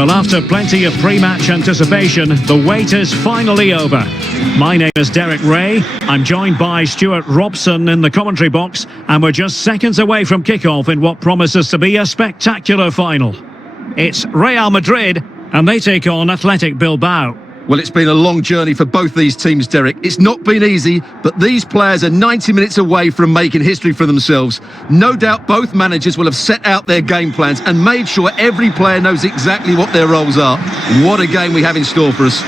Well, after plenty of pre-match anticipation, the wait is finally over. My name is Derek Ray. I'm joined by Stuart Robson in the commentary box, and we're just seconds away from kick-off in what promises to be a spectacular final. It's Real Madrid, and they take on Athletic Bilbao. Well, it's been a long journey for both these teams, Derek. It's not been easy, but these players are 90 minutes away from making history for themselves. No doubt both managers will have set out their game plans and made sure every player knows exactly what their roles are. What a game we have in store for us.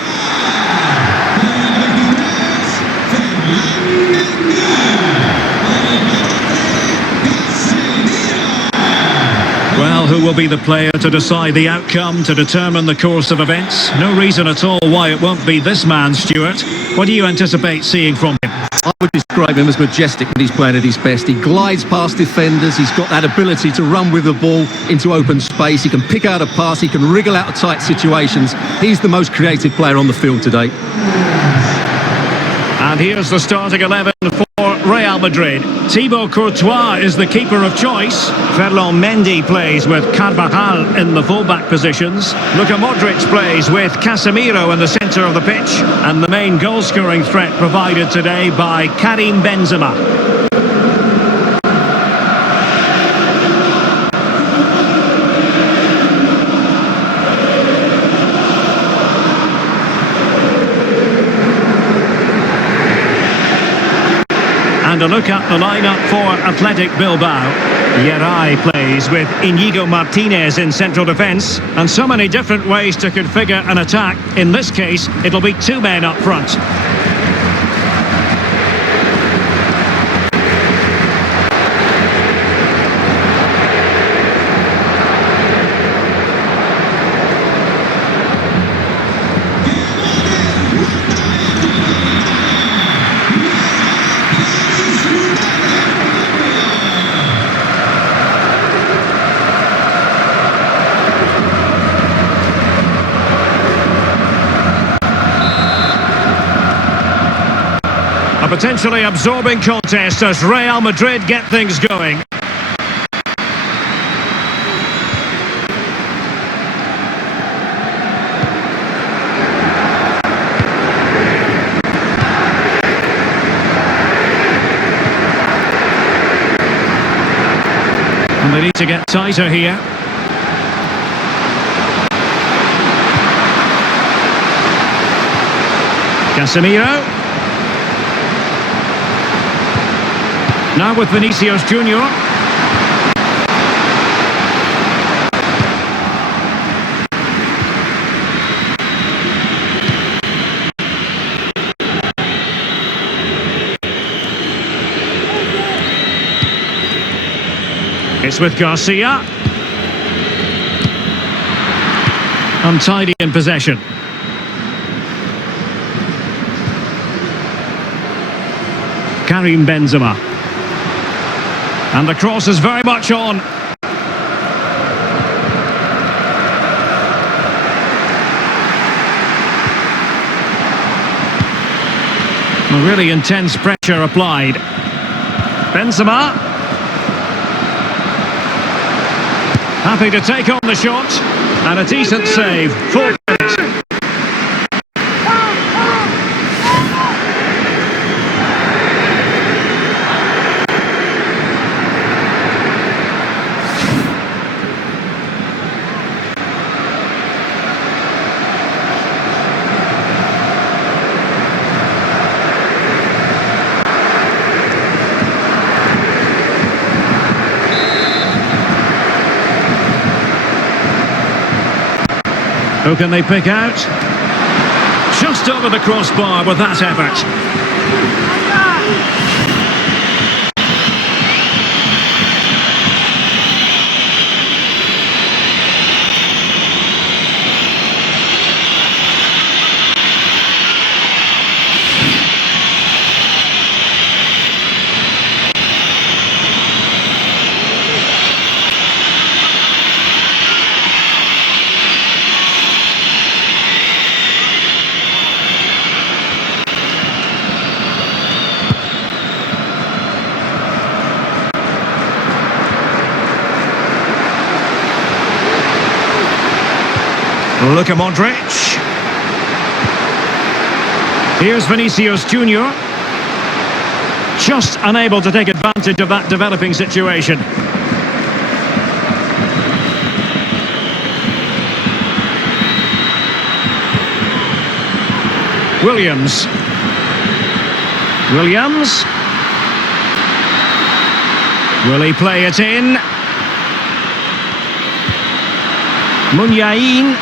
Well, who will be the player to decide the outcome, to determine the course of events? No reason at all why it won't be this man, Stuart. What do you anticipate seeing from him? I would describe him as majestic when he's playing at his best. He glides past defenders, he's got that ability to run with the ball into open space, he can pick out a pass, he can wriggle out of tight situations. He's the most creative player on the field today. And here's the starting 11 for Real Madrid. Thibaut Courtois is the keeper of choice. Ferland Mendy plays with Carvajal in the fullback positions. Luka Modric plays with Casemiro in the centre of the pitch. And the main goal-scoring threat provided today by Karim Benzema. And a look at the lineup for Athletic Bilbao. Yeray plays with Inigo Martinez in central defence. And so many different ways to configure an attack. In this case, it'll be two men up front. A potentially absorbing contest as Real Madrid get things going. And they need to get tighter here. Casemiro. Now with Vinicius Junior. It's with Garcia. Untidy in possession. Karim Benzema. And the cross is very much on. A really intense pressure applied. Benzema. Happy to take on the shot. And a decent save. 4 minutes. Who can they pick out? Just over the crossbar with that effort. Luka Modric. Here's Vinicius Junior. Just unable to take advantage of that developing situation. Williams. Will he play it in? Munyain.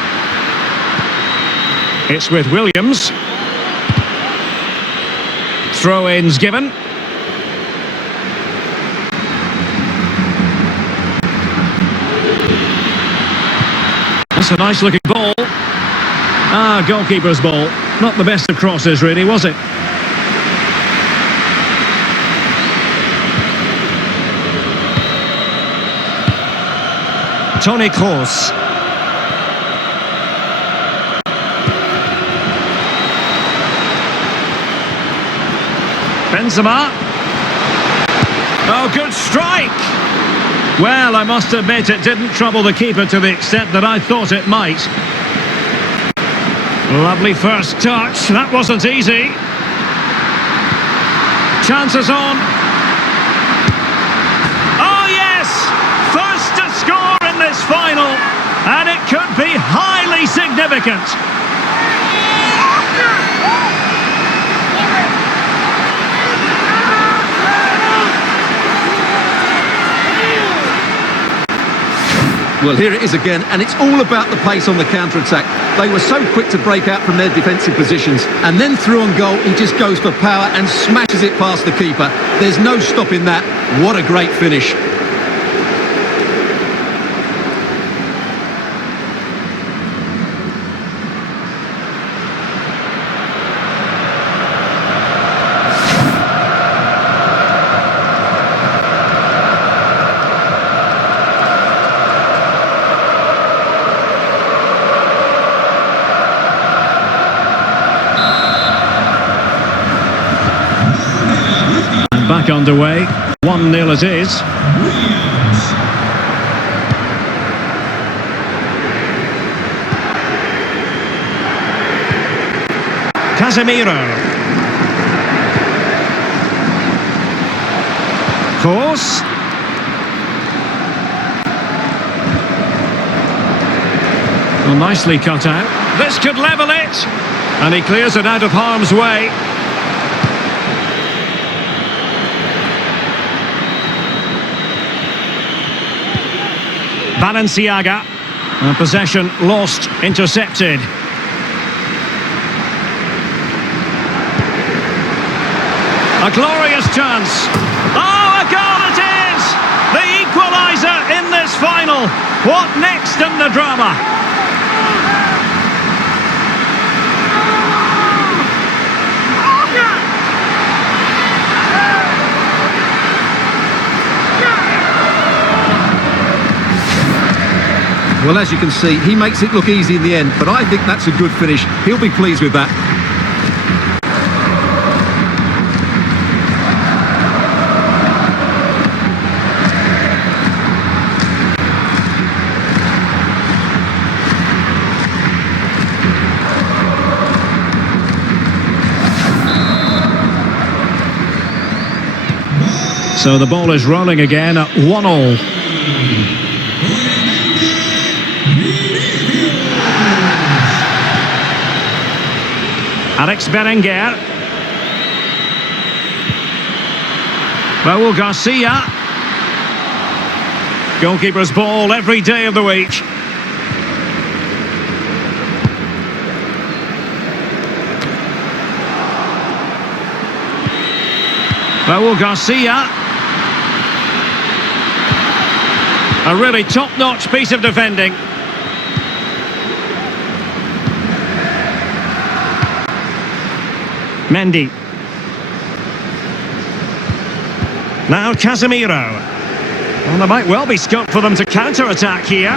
It's with Williams. Throw-ins given. That's a nice looking ball. Goalkeeper's ball. Not the best of crosses really, was it? Toni Kroos. Benzema. Oh, good strike! Well, I must admit it didn't trouble the keeper to the extent that I thought it might. Lovely first touch. That wasn't easy. Chances on. Oh, yes! First to score in this final. And it could be highly significant. Well, here it is again, and it's all about the pace on the counter-attack. They were so quick to break out from their defensive positions, and then through on goal, he just goes for power and smashes it past the keeper. There's no stopping that. What a great finish. Back underway, 1-0 it is. Casemiro. Kroos. Well, nicely cut out. This could level it. And he clears it out of harm's way. Balenciaga. Possession lost, intercepted. A glorious chance. Oh, a goal it is! The equaliser in this final. What next in the drama? Well, as you can see, he makes it look easy in the end, but I think that's a good finish. He'll be pleased with that. So the ball is rolling again at 1-1. Alex Berenguer. Raul Garcia. Goalkeeper's ball every day of the week. Raul Garcia. A really top-notch piece of defending. Mendy. Now Casemiro. Well, there might well be scope for them to counter-attack here.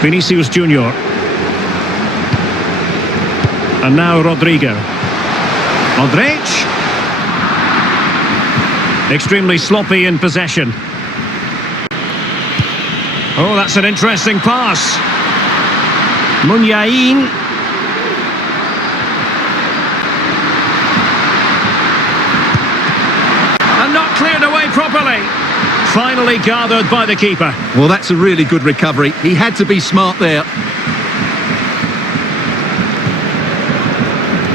Vinicius Junior. And now Rodrigo. Modric. Extremely sloppy in possession. Oh, that's an interesting pass. Munyain. And not cleared away properly. Finally gathered by the keeper. Well, that's a really good recovery. He had to be smart there.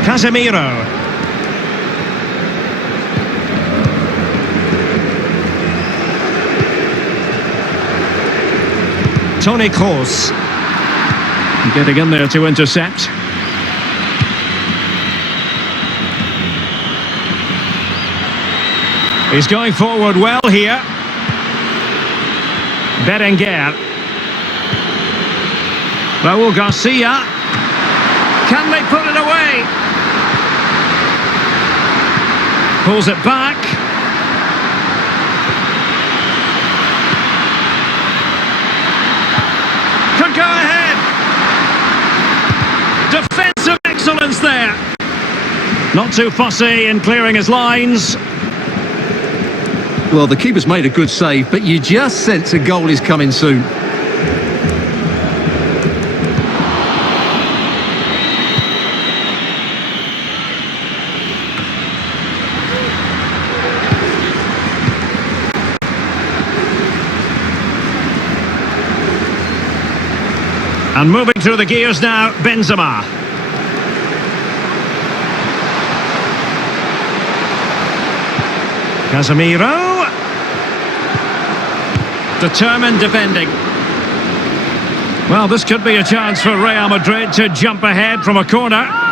Casemiro. Toni Kroos. Getting in there to intercept. He's going forward well here. Berenguer. Raul Garcia. Can they put it away? Pulls it back. Could go ahead. Defensive excellence there. Not too fussy in clearing his lines. Well, the keeper's made a good save, but you just sense a goal is coming soon. And moving through the gears now, Benzema. Casemiro. Determined defending. Well, this could be a chance for Real Madrid to jump ahead from a corner.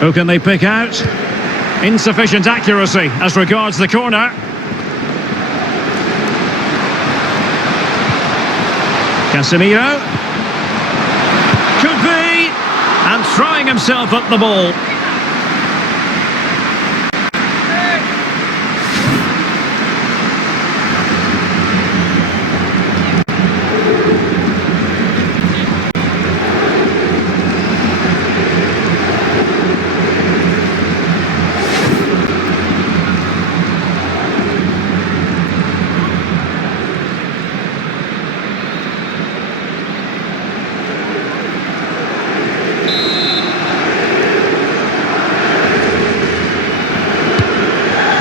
Who can they pick out? Insufficient accuracy as regards the corner. Casemiro. Could be. And throwing himself at the ball.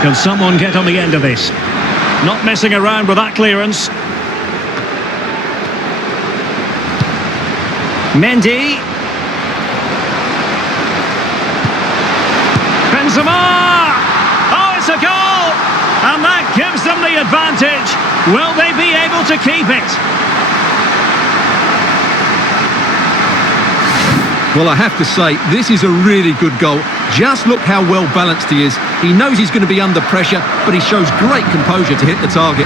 Can someone get on the end of this? Not messing around with that clearance. Mendy. Benzema! Oh, it's a goal! And that gives them the advantage. Will they be able to keep it? Well, I have to say, this is a really good goal. Just look how well balanced he is. He knows he's going to be under pressure, but he shows great composure to hit the target.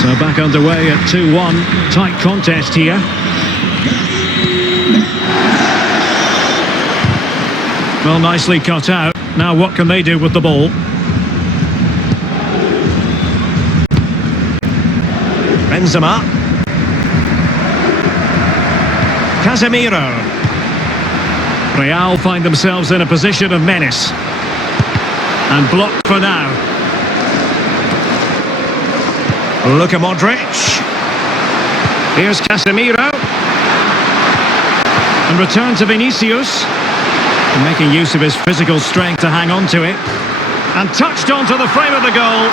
So back underway at 2-1. Tight contest here. Well, nicely cut out. Now what can they do with the ball? Benzema. Casemiro. Real find themselves in a position of menace. And blocked for now. Luka Modric. Here's Casemiro. And return to Vinicius. Making use of his physical strength to hang on to it. And touched onto the frame of the goal.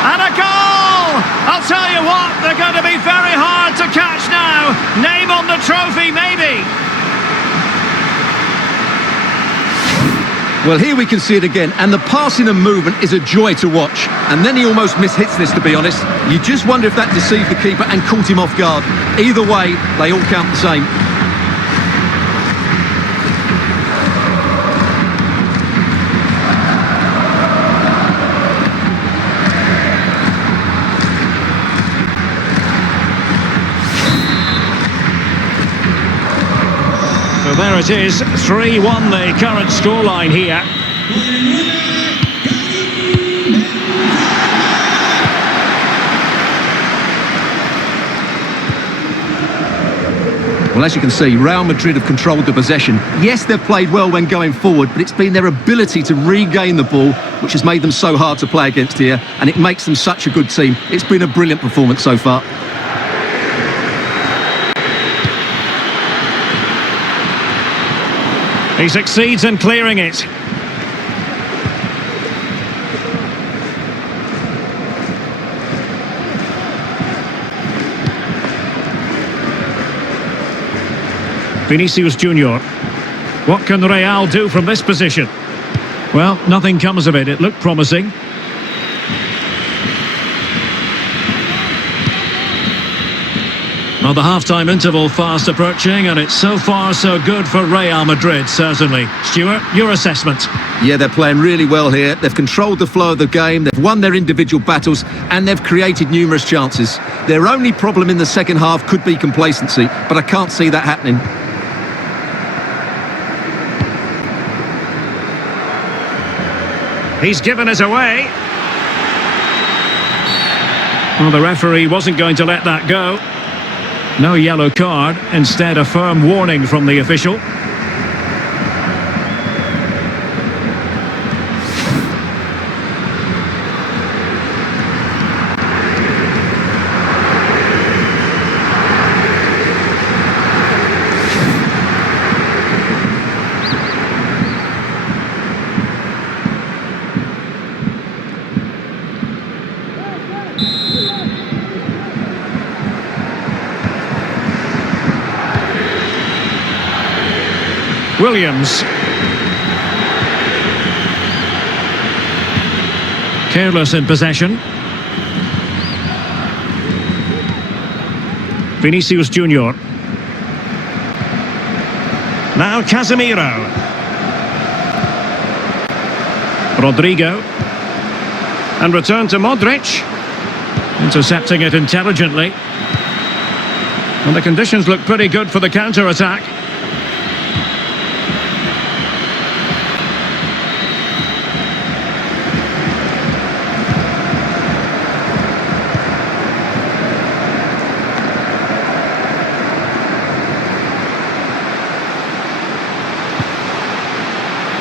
And a goal! I'll tell you what, they're going to be very hard to catch now. Name on the trophy, maybe. Well, here we can see it again, and the passing and movement is a joy to watch. And then he almost mishits this, to be honest. You just wonder if that deceived the keeper and caught him off guard. Either way, they all count the same. So there it is, 3-1 the current scoreline here. Well, as you can see, Real Madrid have controlled the possession. Yes, they've played well when going forward, but it's been their ability to regain the ball which has made them so hard to play against here, and it makes them such a good team. It's been a brilliant performance so far. He succeeds in clearing it. Vinicius Junior. What can Real do from this position? Well, nothing comes of it. It looked promising. Well, the half-time interval fast approaching, and it's so far so good for Real Madrid, certainly. Stuart, your assessment? Yeah, they're playing really well here. They've controlled the flow of the game, they've won their individual battles, and they've created numerous chances. Their only problem in the second half could be complacency, but I can't see that happening. He's given it away. Well, the referee wasn't going to let that go. No yellow card, instead a firm warning from the official. Williams. Careless in possession. Vinicius Junior. Now Casemiro. Rodrigo. And return to Modric. Intercepting it intelligently. And the conditions look pretty good for the counter-attack.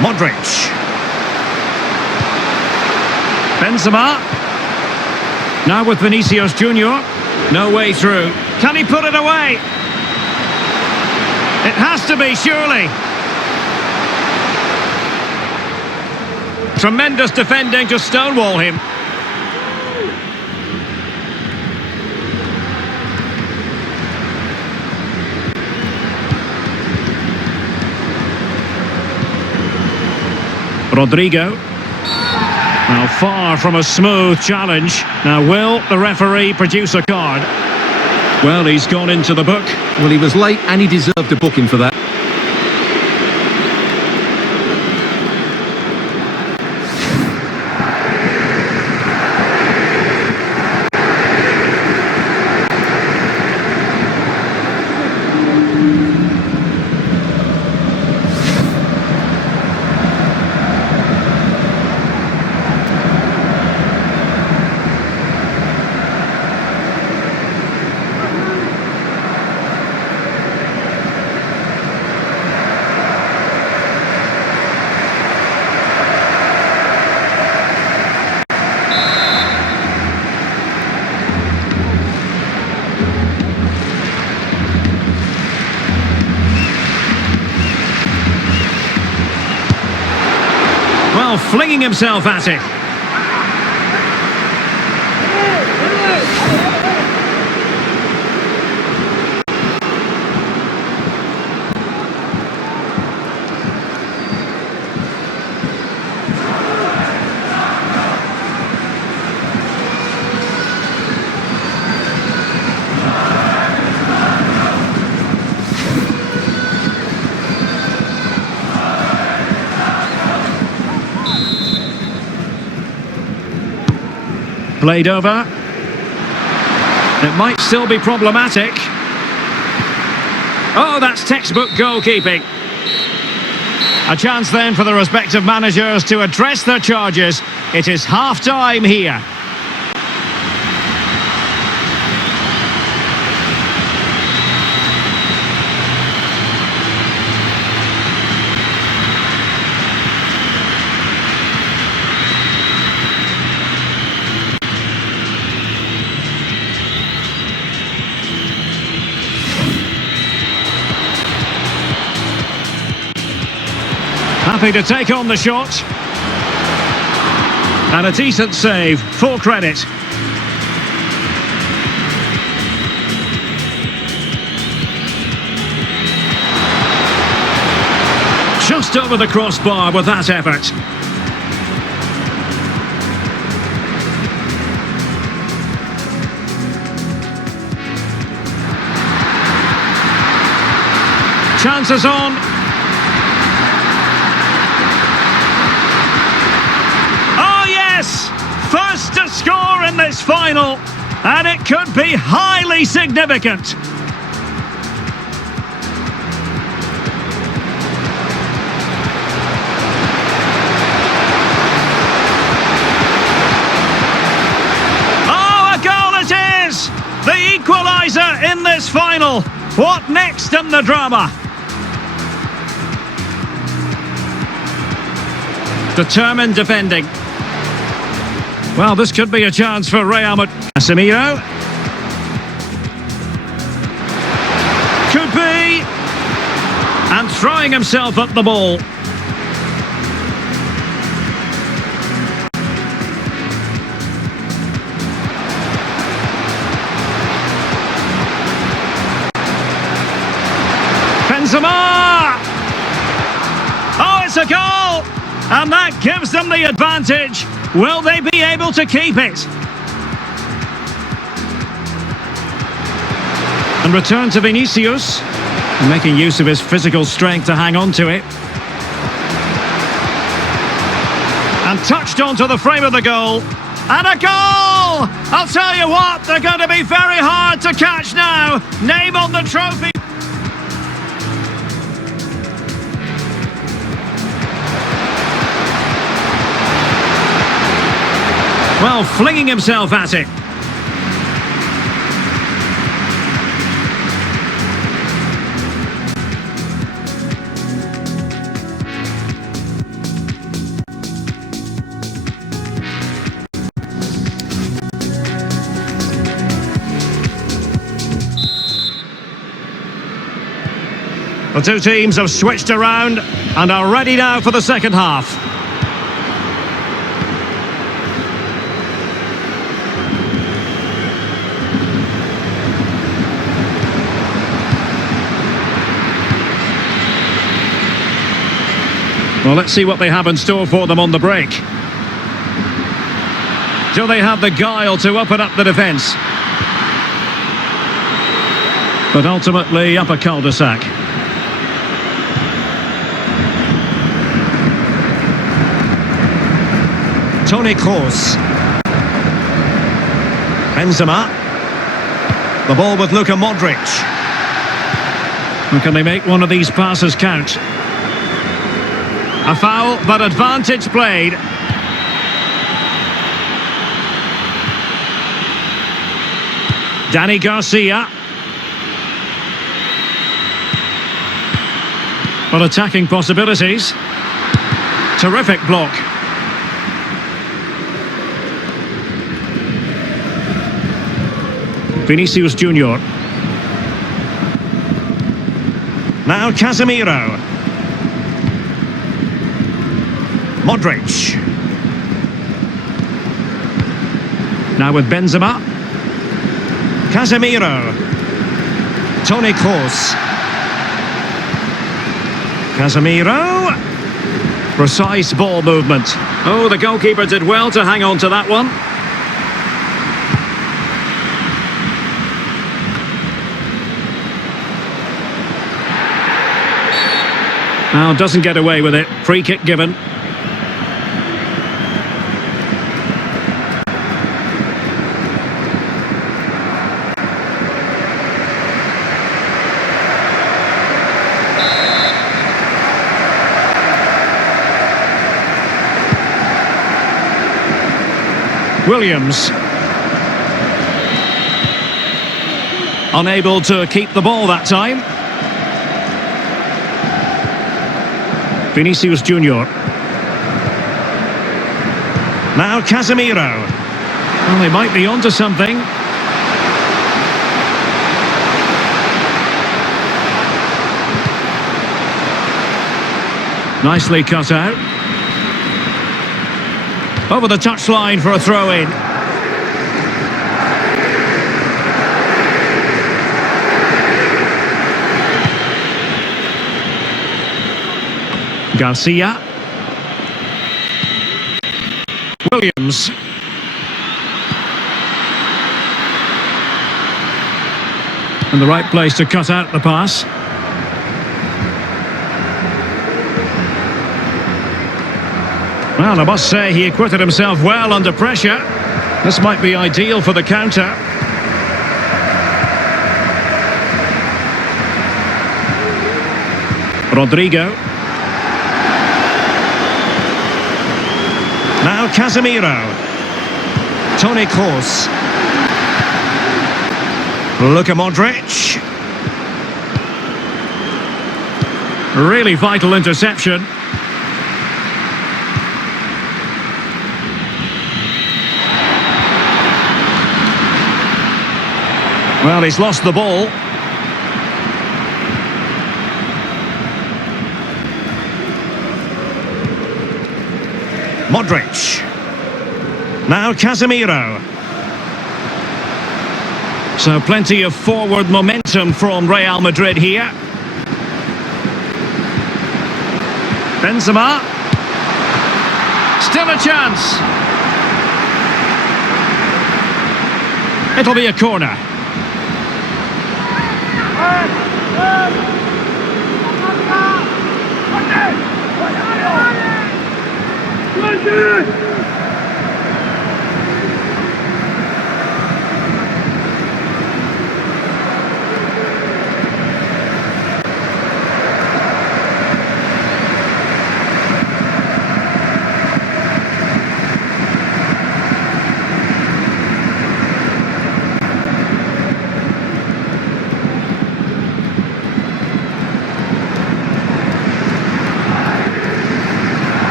Modric. Benzema. Now with Vinicius Junior. No way through. Can he put it away? It has to be, surely. Tremendous defending to stonewall him. Rodrigo. Now far from a smooth challenge. Now will the referee produce a card? Well, he's gone into the book. Well, he was late and he deserved a booking for that. Well, flinging himself at it. Played over. It might still be problematic. Oh, that's textbook goalkeeping. A chance then for the respective managers to address their charges. It is half-time here. Happy to take on the shot. And a decent save, full credit. Just over the crossbar with that effort. Chances on. First to score in this final, and it could be highly significant. Oh, a goal it is! The equaliser in this final. What next in the drama? Determined defending. Well, this could be a chance for Real Madrid. Casemiro. Could be. And throwing himself at the ball. Benzema! Oh, it's a goal! And that gives them the advantage. Will they be able to keep it? And return to Vinicius, making use of his physical strength to hang on to it. And touched onto the frame of the goal. And a goal! I'll tell you what, they're going to be very hard to catch now. Name on the trophy. Well, flinging himself at it. The two teams have switched around and are ready now for the second half. Well, let's see what they have in store for them on the break. Do they have the guile to open up the defence? But ultimately up a cul-de-sac. Toni Kroos. Benzema. The ball with Luka Modric. And can they make one of these passes count? A foul, but advantage played. Dani Garcia. But attacking possibilities. Terrific block. Vinicius Junior. Now Casemiro. Modric. Now with Benzema. Casemiro. Toni Kroos. Casemiro. Precise ball movement. Oh, the goalkeeper did well to hang on to that one. Now doesn't get away with it. Free kick given. Williams. Unable to keep the ball that time. Vinicius Junior. Now Casemiro. Well, they might be onto something. Nicely cut out. Over the touchline for a throw-in. Garcia. Williams. And the right place to cut out the pass. Well, I must say he acquitted himself well under pressure. This might be ideal for the counter. Rodrigo. Now Casemiro. Toni Kroos. Luka Modric. Really vital interception. Well, he's lost the ball. Modric. Now Casemiro. So plenty of forward momentum from Real Madrid here. Benzema. Still a chance. It'll be a corner.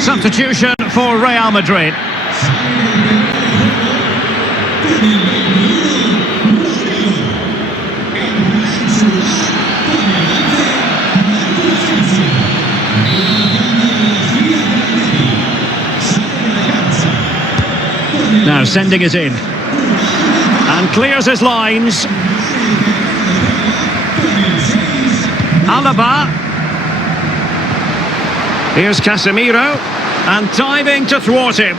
Substitution for Real Madrid. Now sending it in. And clears his lines. Alaba. Here's Casemiro. And diving to thwart him.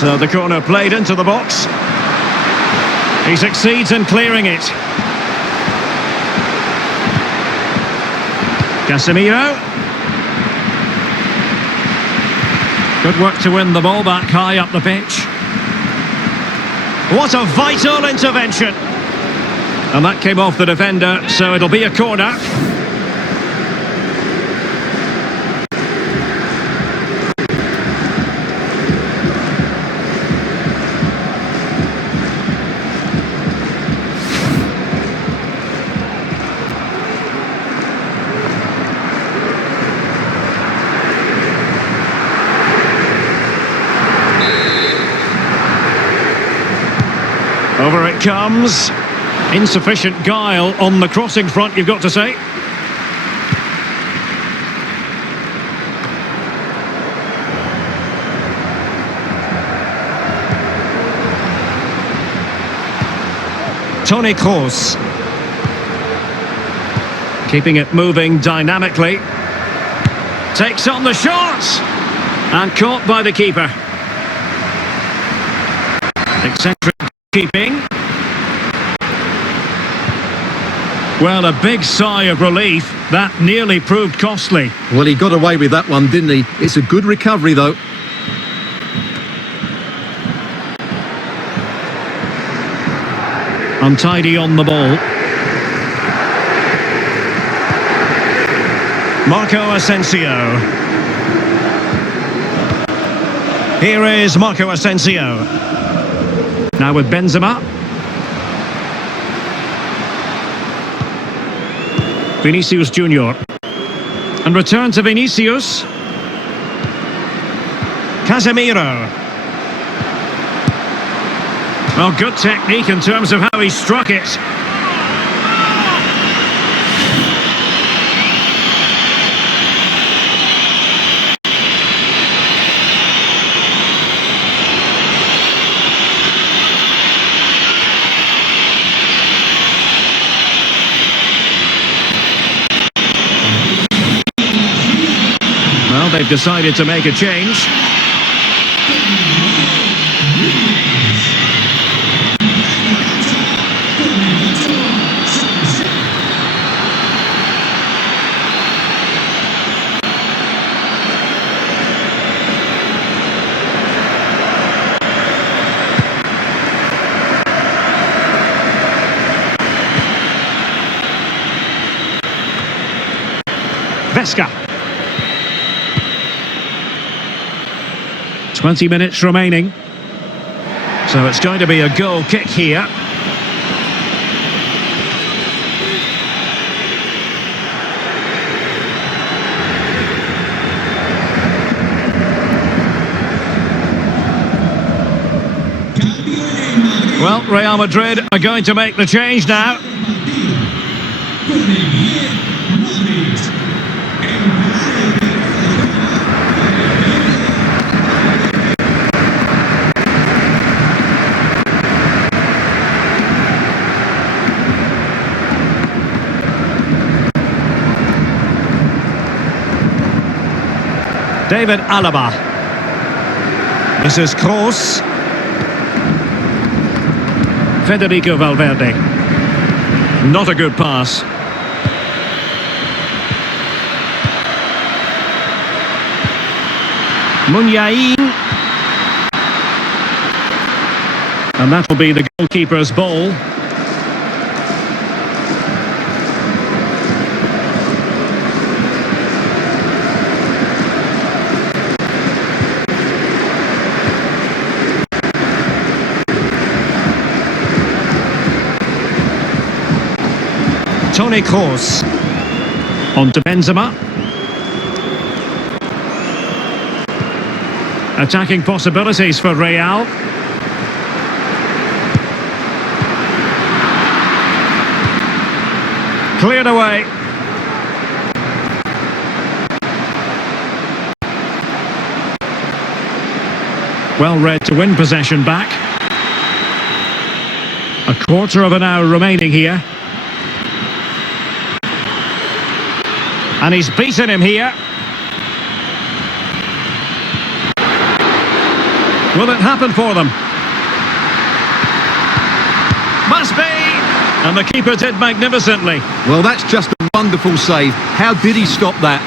So the corner played into the box. He succeeds in clearing it. Casemiro. Good work to win the ball back high up the pitch. What a vital intervention. And that came off the defender, so it'll be a corner. it comes. Insufficient guile on the crossing front, you've got to say. Toni Kroos. Keeping it moving dynamically. Takes on the shot. And caught by the keeper. Eccentric keeping. Well, a big sigh of relief. That nearly proved costly. Well, he got away with that one, didn't he? It's a good recovery, though. Untidy on the ball. Marco Asensio. Here is Marco Asensio. Now with Benzema. Vinicius Junior. And return to Vinicius. Casemiro. Well, good technique in terms of how he struck it. Well, they've decided to make a change. Vesca. 20 minutes remaining. So it's going to be a goal kick here. Well, Real Madrid are going to make the change now. David Alaba. This is Kroos. Federico Valverde. Not a good pass. Munyain. And that will be the goalkeeper's ball. Toni Kroos. On to Benzema. Attacking possibilities for Real. Cleared away. Well read to win possession back. A quarter of an hour remaining here. And he's beaten him here. Will it happen for them? Must be! And the keeper did magnificently. Well, that's just a wonderful save. How did he stop that?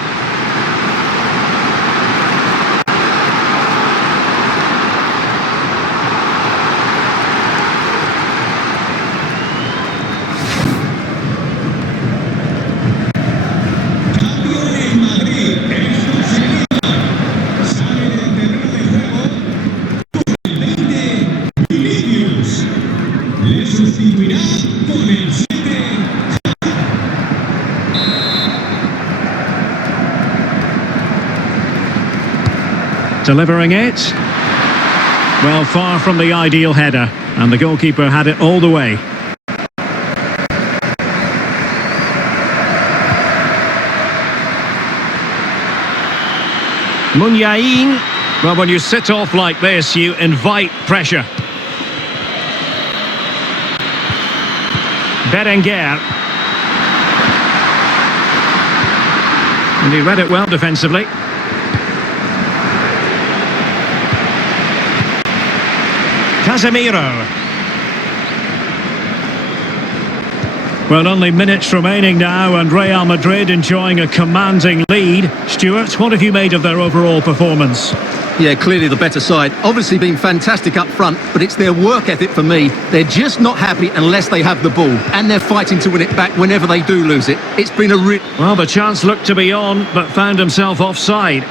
Delivering it. Well, far from the ideal header, and the goalkeeper had it all the way. Munyain. Well, when you sit off like this, you invite pressure. Berenguer. And he read it well defensively. Casemiro. Well, only minutes remaining now, and Real Madrid enjoying a commanding lead. Stuart, what have you made of their overall performance? Yeah, clearly the better side. Obviously been fantastic up front, but it's their work ethic for me. They're just not happy unless they have the ball, and they're fighting to win it back whenever they do lose it. It's been a Well, the chance looked to be on, but found himself offside.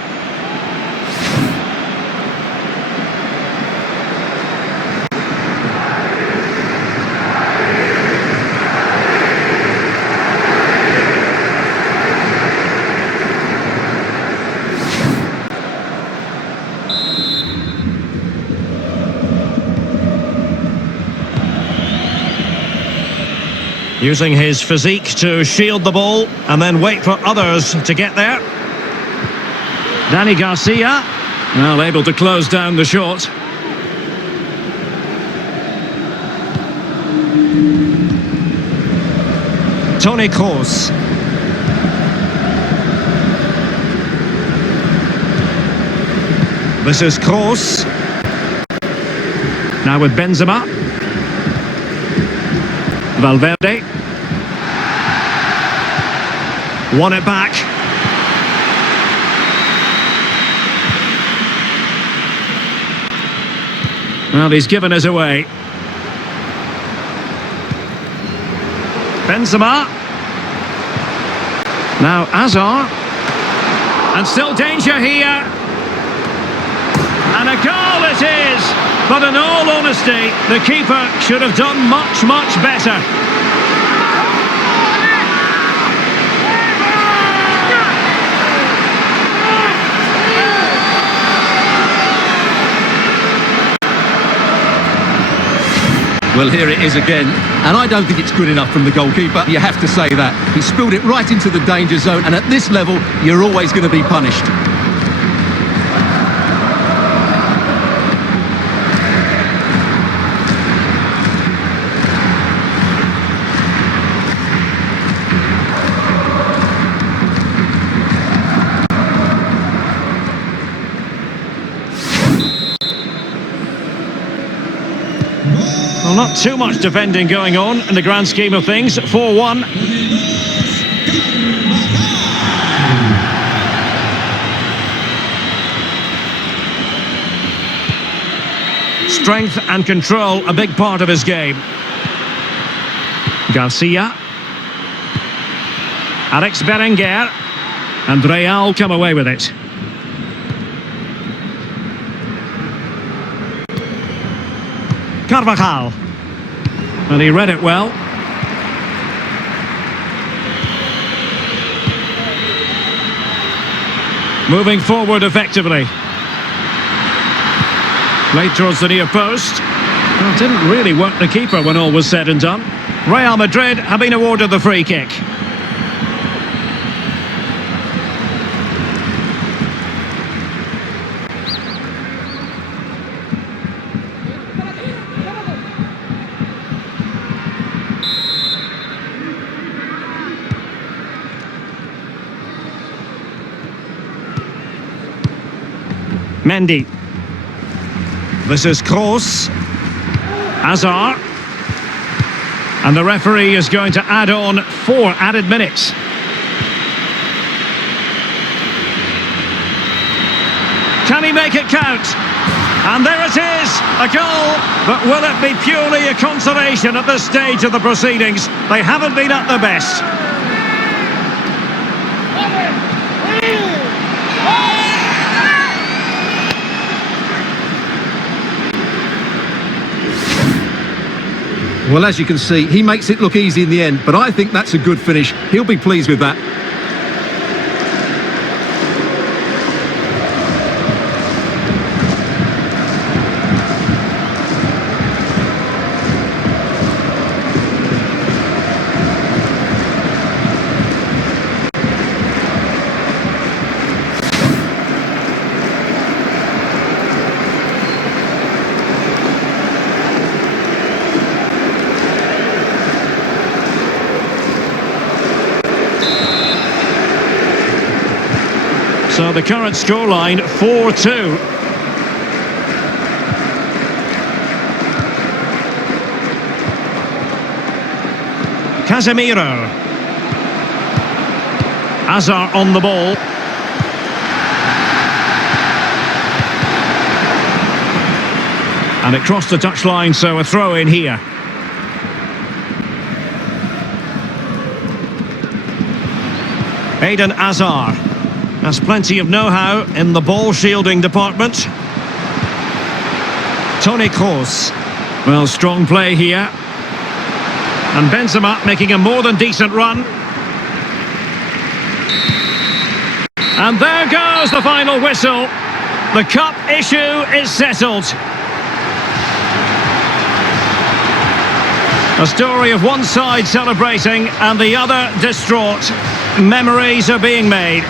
Using his physique to shield the ball and then wait for others to get there. Dani Garcia, well, able to close down the shot. Toni Kroos. This is Kroos. Now with Benzema. Valverde. Won it back. Well, he's given us away. Benzema. Now Hazard. And still danger here. And a goal it is. But in all honesty, the keeper should have done much, much better. Well, here it is again, and I don't think it's good enough from the goalkeeper. You have to say that. He spilled it right into the danger zone, and at this level, you're always going to be punished. Well, not too much defending going on in the grand scheme of things. 4-1. Strength and control, a big part of his game. Garcia. Alex Berenguer. And Real come away with it. Carvajal. And he read it well. Moving forward effectively. Played towards the near post. Well, didn't really work the keeper when all was said and done. Real Madrid have been awarded the free kick. Mendy. This is Kroos. Hazard. And the referee is going to add on 4 added minutes. Can he make it count? And there it is, a goal. But will it be purely a consolation at this stage of the proceedings? They haven't been at their best. Well, as you can see, he makes it look easy in the end, but I think that's a good finish. He'll be pleased with that. So the current scoreline 4-2. Casemiro. Hazard on the ball. And it crossed the touchline, so a throw in here. Eden Hazard has plenty of know-how in the ball shielding department. Toni Kroos. Well, strong play here. And Benzema making a more than decent run. And there goes the final whistle. The cup issue is settled. A story of one side celebrating and the other distraught. Memories are being made.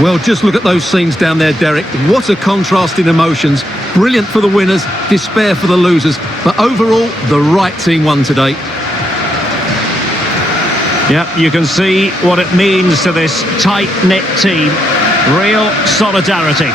Well, just look at those scenes down there, Derek. What a contrast in emotions. Brilliant for the winners, despair for the losers. But overall, the right team won today. Yep, you can see what it means to this tight-knit team. Real solidarity.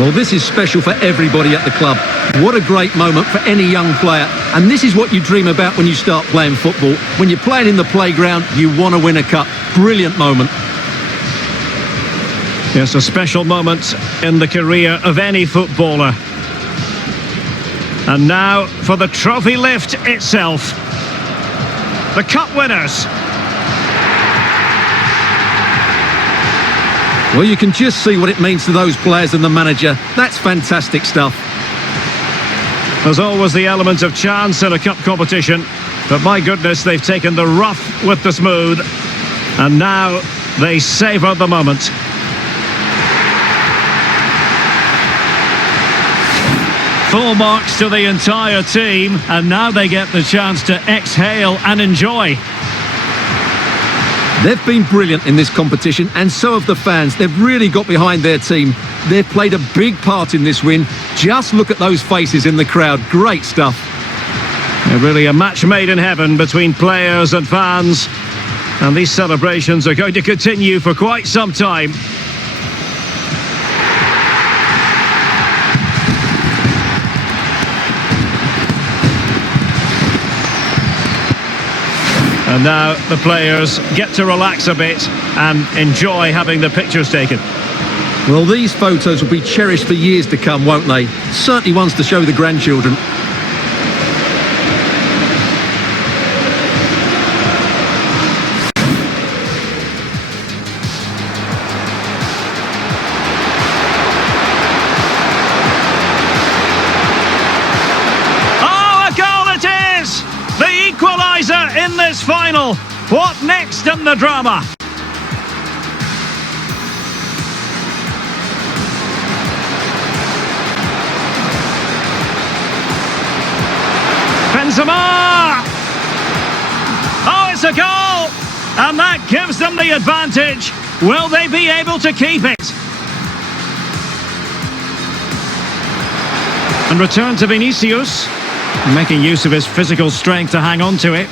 Well, this is special for everybody at the club. What a great moment for any young player. And this is what you dream about when you start playing football. When you're playing in the playground, you want to win a cup. Brilliant moment. Yes, a special moment in the career of any footballer. And now for the trophy lift itself. The cup winners. Well, you can just see what it means to those players and the manager. That's fantastic stuff. There's always the element of chance in a cup competition, but my goodness, they've taken the rough with the smooth, and now they savour the moment. Full marks to the entire team, and now they get the chance to exhale and enjoy. They've been brilliant in this competition, and so have the fans. They've really got behind their team. They've played a big part in this win. Just look at those faces in the crowd. Great stuff. Yeah, really a match made in heaven between players and fans. And these celebrations are going to continue for quite some time. And now the players get to relax a bit and enjoy having the pictures taken. Well, these photos will be cherished for years to come, won't they? Certainly ones to show the grandchildren. In this final, what next in the drama? Benzema! Oh, it's a goal! And that gives them the advantage. Will they be able to keep it? And return to Vinicius, making use of his physical strength to hang on to it.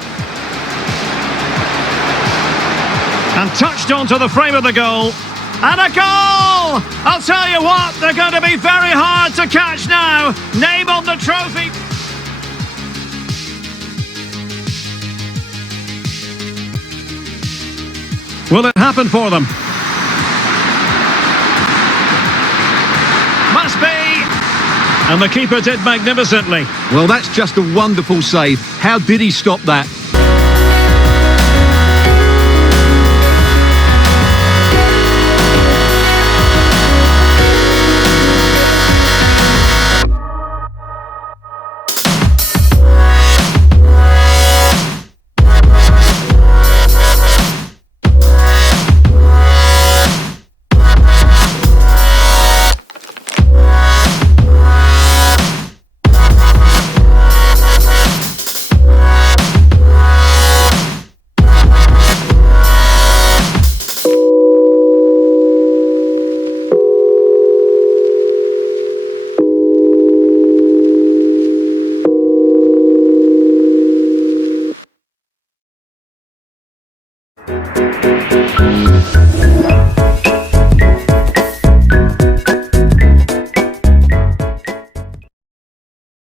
And touched onto the frame of the goal. And a goal! I'll tell you what, they're going to be very hard to catch now. Name on the trophy. Will it happen for them? Must be! And the keeper did magnificently. Well, that's just a wonderful save. How did he stop that? Thank you.